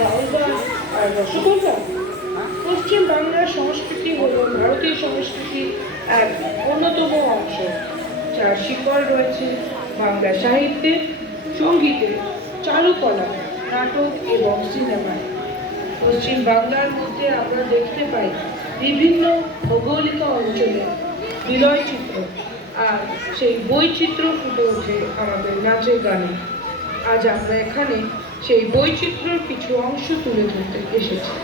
বাংলা আর রসগোল্লা। পশ্চিম বাংলার সংস্কৃতি হল ভারতীয় সংস্কৃতির এক অন্যতম অংশ, যার শিকড় রয়েছে বাংলা সাহিত্যে, সঙ্গীতে, চারুকলা, নাটক এবং সিনেমায়। পশ্চিম বাংলার মধ্যে আমরা দেখতে পাই বিভিন্ন ভৌগোলিক অঞ্চলে বিলয় চিত্র, আর সেই বৈচিত্র্য ফুটে ওঠে আমাদের নাচে গানে। আজ আমরা এখানে সেই বৈচিত্র্যের কিছু অংশ তুলে ধরতে এসেছি।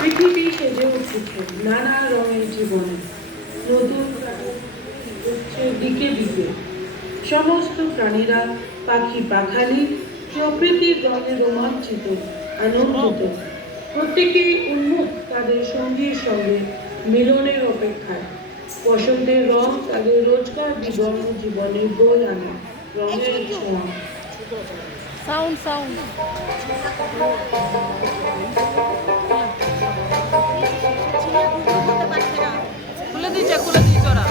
পৃথিবী সেজে উঠেছে নানা রঙের জীবনে, নতুন উঠছে দিকে দিকে। সমস্ত প্রাণীরা পাখি পাখালি প্রকৃতির রঙে রোমাঞ্চিত, আনন্দিত। প্রত্যেকেই উন্মুখ তাদের সঙ্গীর সঙ্গে মিলনের অপেক্ষায়। বসন্তের রং তাদের রোজকার বিবর্ণ জীবনে বই আনে রঙের ছোঁয়া। সাউন্ড সাউন্ড খুলে দিয়েছে ওরা।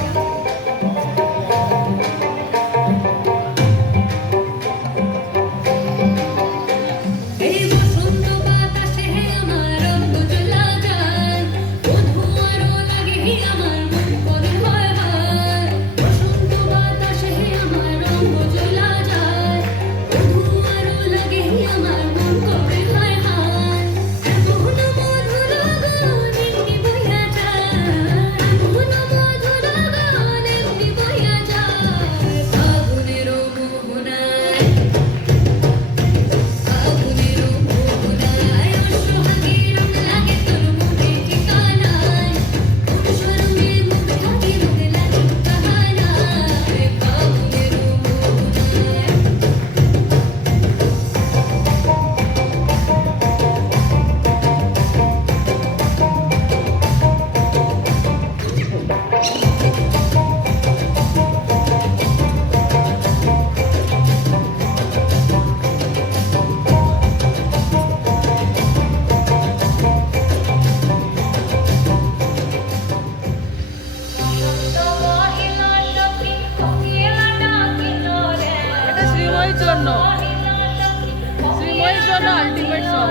জন্য শ্রীময়ীর জন্য আলটিমেট সং।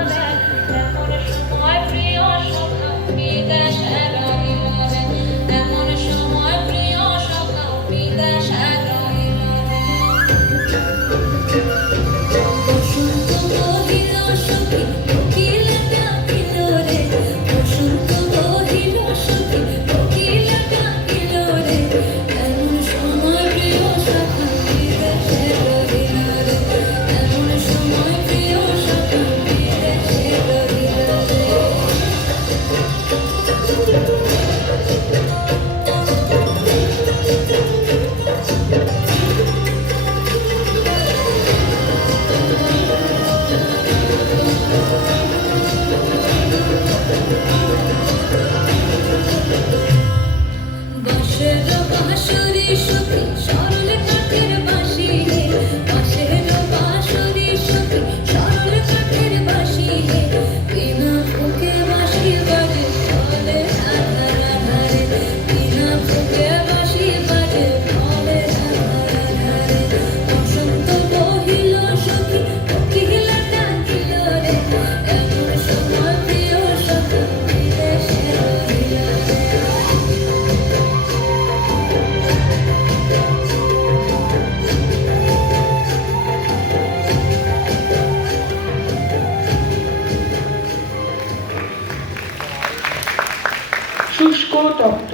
শুষ্ক তপ্ত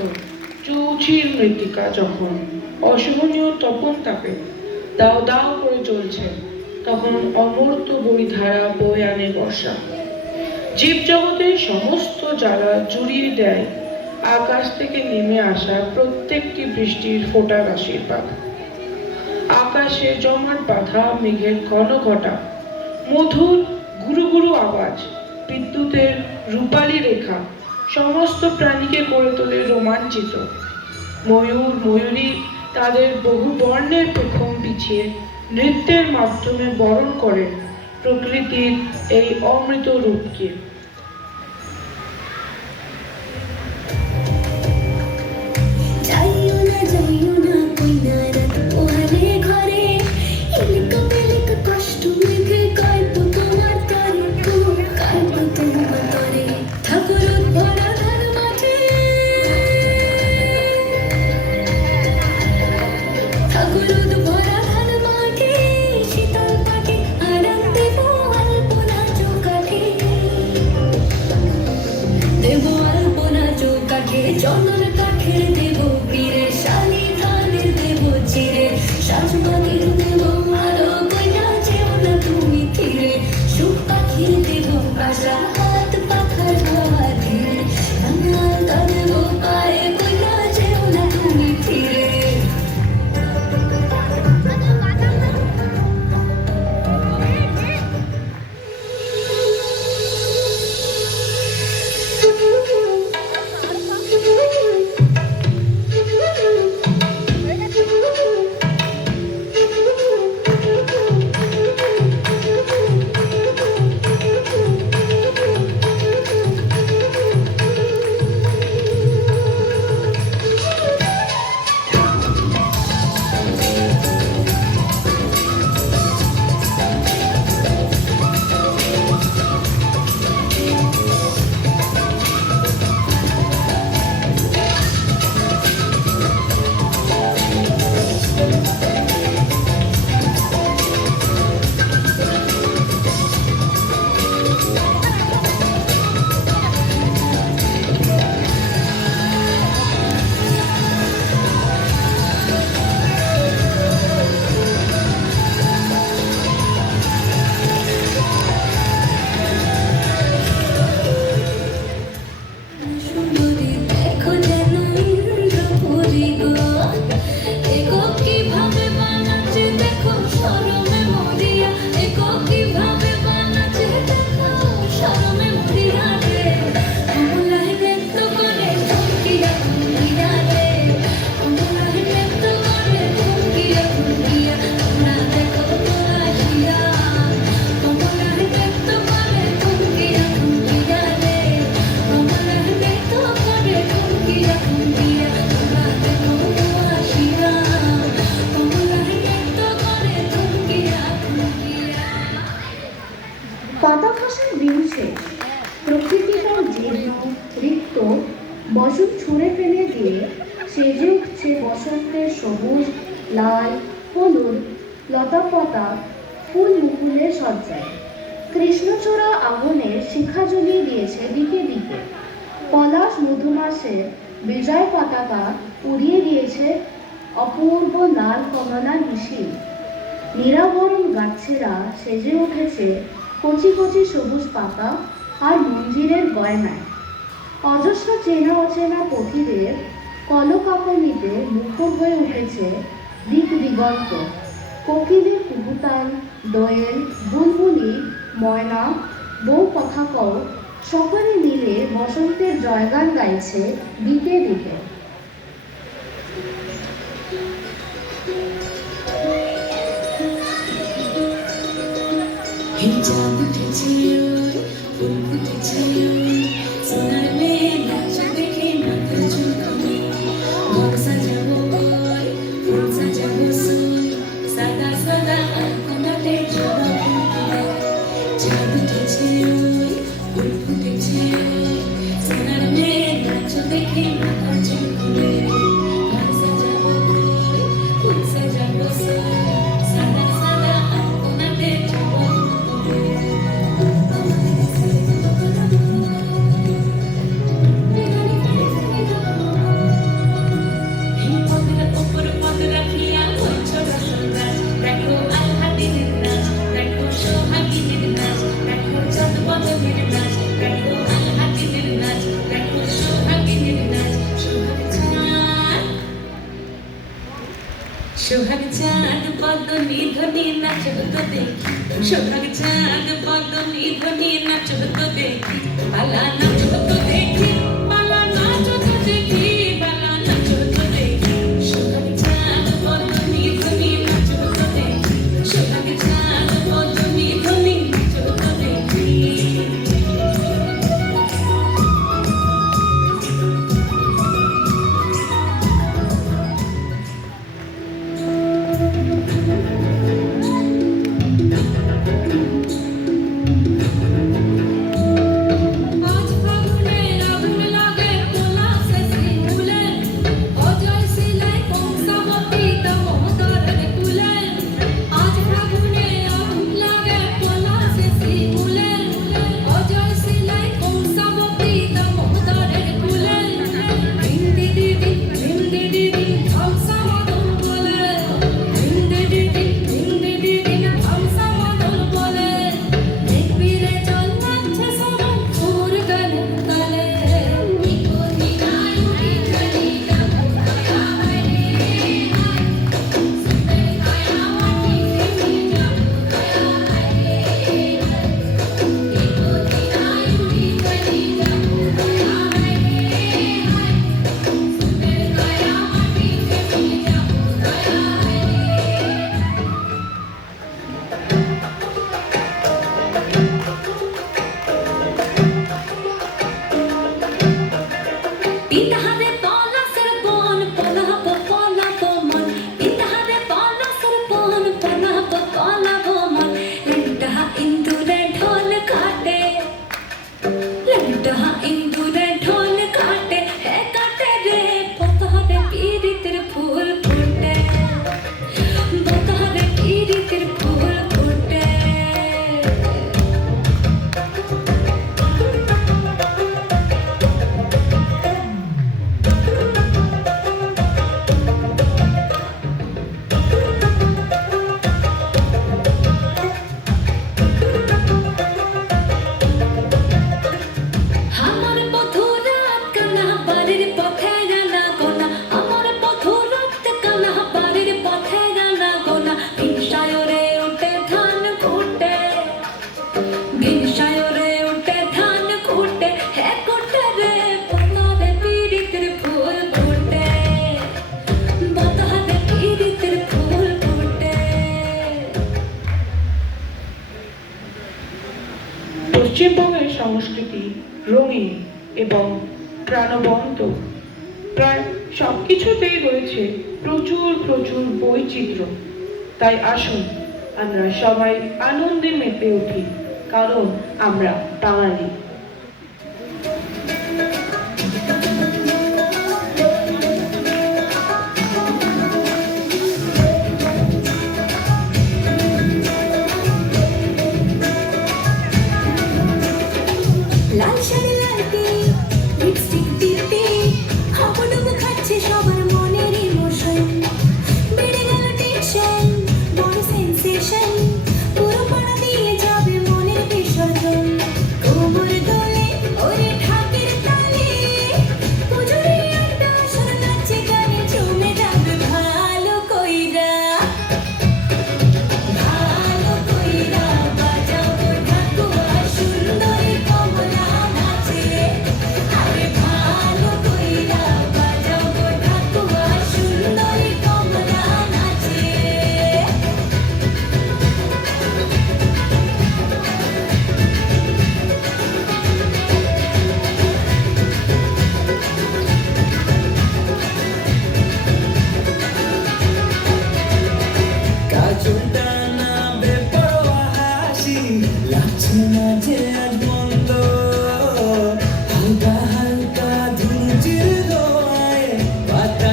চৌচির মৃত্তিকা যখন অসহনীয় তপন তাপে দাও দাও করে চলছে, তখন অমর্ত্য বইধারা বয়ে আনে বর্ষা। জীবজগতের সমস্ত জ্বালা জুড়িয়ে দেয় আকাশ থেকে নেমে আসা প্রত্যেকটি বৃষ্টির ফোঁটার আশীর্বাদ। আকাশে জমাট বাঁধা মেঘের ঘন ঘটা, মধুর গুরু গুরু আওয়াজ, বিদ্যুতের রূপালী রেখা সমস্ত প্রাণীকে করে তোলে রোমাঞ্চিত। ময়ূর ময়ূরী তাদের বহু বর্ণের পেখম বিছিয়ে নৃত্যের মাধ্যমে বরণ করে প্রকৃতির এই অমৃত রূপকে। লাল, হলুদ, লতাপাতা, ফুল মুকুলের সজ্জায়। কৃষ্ণচূড়া আগুনের শিখা জ্বলিয়ে দিয়েছে দিকে দিকে। পলাশ মধুমাসের বিজয় পতাকা উড়িয়ে দিয়েছে অপূর্ব লাল কমলার মিছিল। নিরাবরণ গাছেরা সেজে উঠেছে কচি কচি সবুজ পাতা আর মঞ্জিরের গয়নায়। অজস্র চেনা অচেনা পথিদের কলকাকলিতে মুখর হয়ে উঠেছে দিক দিগন্ত। কোকিলের কুহুতাল, দোয়েল, বুলবুলি, ময়না, বউ কথা কও, সকলে মিলে বসন্তের জয়গান গাইছে দিকে দিকে। চাঁদ উঠেছে ওই, ফুল ফুটেছে ওই, সোনার মেয়ে নাচ দেখে মাথা ঝুঁকাবে। ঘর সাজাবো ওই, ফুল সাজাবো সোই, সাদা সাদা আলপনাতে জবা ফুটবে। চাঁদ উঠেছে ওই, ফুল ফুটেছে ওই, সোনার মেয়ে নাচ দেখে মাথা ঝুঁকাবে। ঘর সাজাবো ওই, ফুল সাজাবো সোই, সাদা সাদা আলপনাতে জবা ফুটবে। সোহাগ চাঁদ বদনি ধ্বনি নাচ তো দেখি, সোহাগ চাঁদ বদনি ধ্বনি নাচ তো দেখি, বালা নাচ তো দেখি, বালা নাচ তো দেখি, বালা নাচ তো দেখি। সোহাগ চাঁদ বদনি ধ্বনি নাচ তো দেখি, সোহাগ চাঁদ বদনি ধ্বনি নাচ তো দেখি। আজ ফাগুনে আগুন লাগে পলাশে শিমুলে, অজয় শিলায় কংসাবতী দামোদরের কুলে। আজ ফাগুনে আগুন লাগে পলাশে শিমুলে, অজয় শিলায় কংসাবতী দামোদরের কুলে। হিন্দি দিদি ধ্বংসা মদন বলে, হিন্দি দিদি ধ্বংসা মদন বলে। দেখবি রে জল নাচছে সবাই সুর গানে তালে। পিতাহারে পলাশের বন পলাব পলাব মন, পিতাহারে পলাশের বন পলাব পলাব মন। লেংটা ইন্দুরে ঢোল কাটে, লেংটা ইন্দুরে ঢোল কাটে, হে কাটে রে পতাহারে পীড়িতের ফুল ফুটে, পতাহারে পীড়িতের ফুল ফুটে। আমার বধুরাত কানা বাড়ির পথে জানা গোনা, আমার বধুরাত কানা বাড়ির পথে জানা গোনা। ভিনসায়রে উঠে ধান কুটে, ভিনসায়রে উঠে ধান কুটে, হে কুটে রে পতারে পীড়িতের ফুল ফুটে, পতারে পীড়িতের ফুল ফুটে। পশ্চিমবঙ্গের সংস্কৃতি রঙিন এবং প্রাণবন্ত। প্রায় সব কিছুতেই রয়েছে প্রচুর প্রচুর বৈচিত্র্য। তাই আসুন আমরা সবাই আনন্দে মেতে উঠি, কারণ আমরা বাঙালি।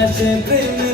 আছে প্রেমে